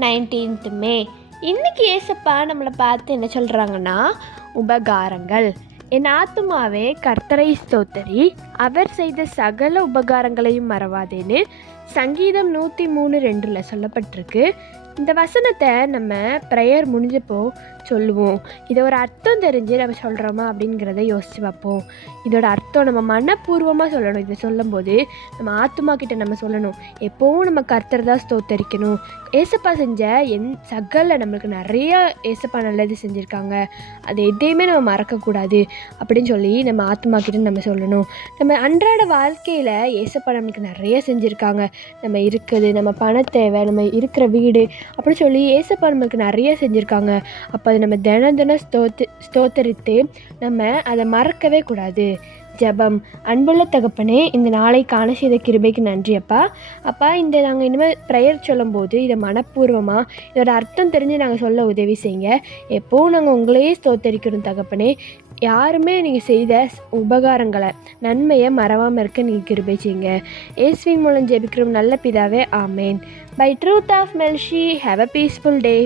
19th மே. இன்னைக்கு ஏசப்பா நம்மளை பார்த்து என்ன சொல்கிறாங்கன்னா, உபகாரங்கள். என் ஆத்துமாவே கர்த்தரை ஸ்தோத்தரி, அவர் செய்த சகல உபகாரங்களையும் மறவாதேன்னு சங்கீதம் 103:2 சொல்லப்பட்டிருக்கு. இந்த வசனத்தை நம்ம ப்ரேயர் முடிஞ்சப்போ சொல்லுவோம். இதை ஒரு அர்த்தம் தெரிஞ்சு நம்ம சொல்கிறோமா அப்படிங்கிறத யோசித்து பார்ப்போம். இதோட அர்த்தம் நம்ம மனப்பூர்வமாக சொல்லணும். இதை சொல்லும்போது நம்ம ஆத்துமா கிட்ட நம்ம சொல்லணும், எப்போவும் நம்ம கர்த்தர் தான் ஸ்தோத்தரிக்கணும். ஏசப்பா செஞ்ச சகல நம்மளுக்கு நிறைய ஏசப்பா நல்லது செஞ்சுருக்காங்க, அது எதையுமே நம்ம மறக்கக்கூடாது அப்படின்னு சொல்லி நம்ம ஆத்துமா கிட்ட நம்ம சொல்லணும். நம்ம அன்றாட வாழ்க்கையில் ஏசப்பா நம்மளுக்கு நிறைய செஞ்சுருக்காங்க. நம்ம இருக்குது, நம்ம பண தேவை, நம்ம இருக்கிற வீடு அப்படி சொல்லி ஏசப்பா நம்மளுக்கு நிறைய செஞ்சுருக்காங்க. அப்போ அதை நம்ம தினம் ஸ்தோத்தரித்து நம்ம அதை மறக்கவே கூடாது. ஜெபம். அன்புள்ள தகப்பனே, இந்த நாளை காண செய்த கிருபைக்கு நன்றி அப்பா. அப்பா, நாங்கள் இனிமேல் ப்ரேயர் சொல்லும்போது இதை மனப்பூர்வமாக இதோட அர்த்தம் தெரிஞ்சு நாங்கள் சொல்ல உதவி செய்யுங்க. எப்போவும் நாங்கள் உங்களையே ஸ்தோத்தரிக்கிறோம் தகப்பனே. யாருமே நீங்கள் செய்த உபகாரங்களை, நன்மையை மறவாமல் இருக்க நீங்கள் கிருபை செய்யுங்க. இயேசுவின் மூலம் ஜெபிக்கிறோம் நல்ல பிதாவே, ஆமேன். பை ட்ரூத் ஆஃப் மெல்ஷி, ஹேவ் அ பீஸ்ஃபுல் டே.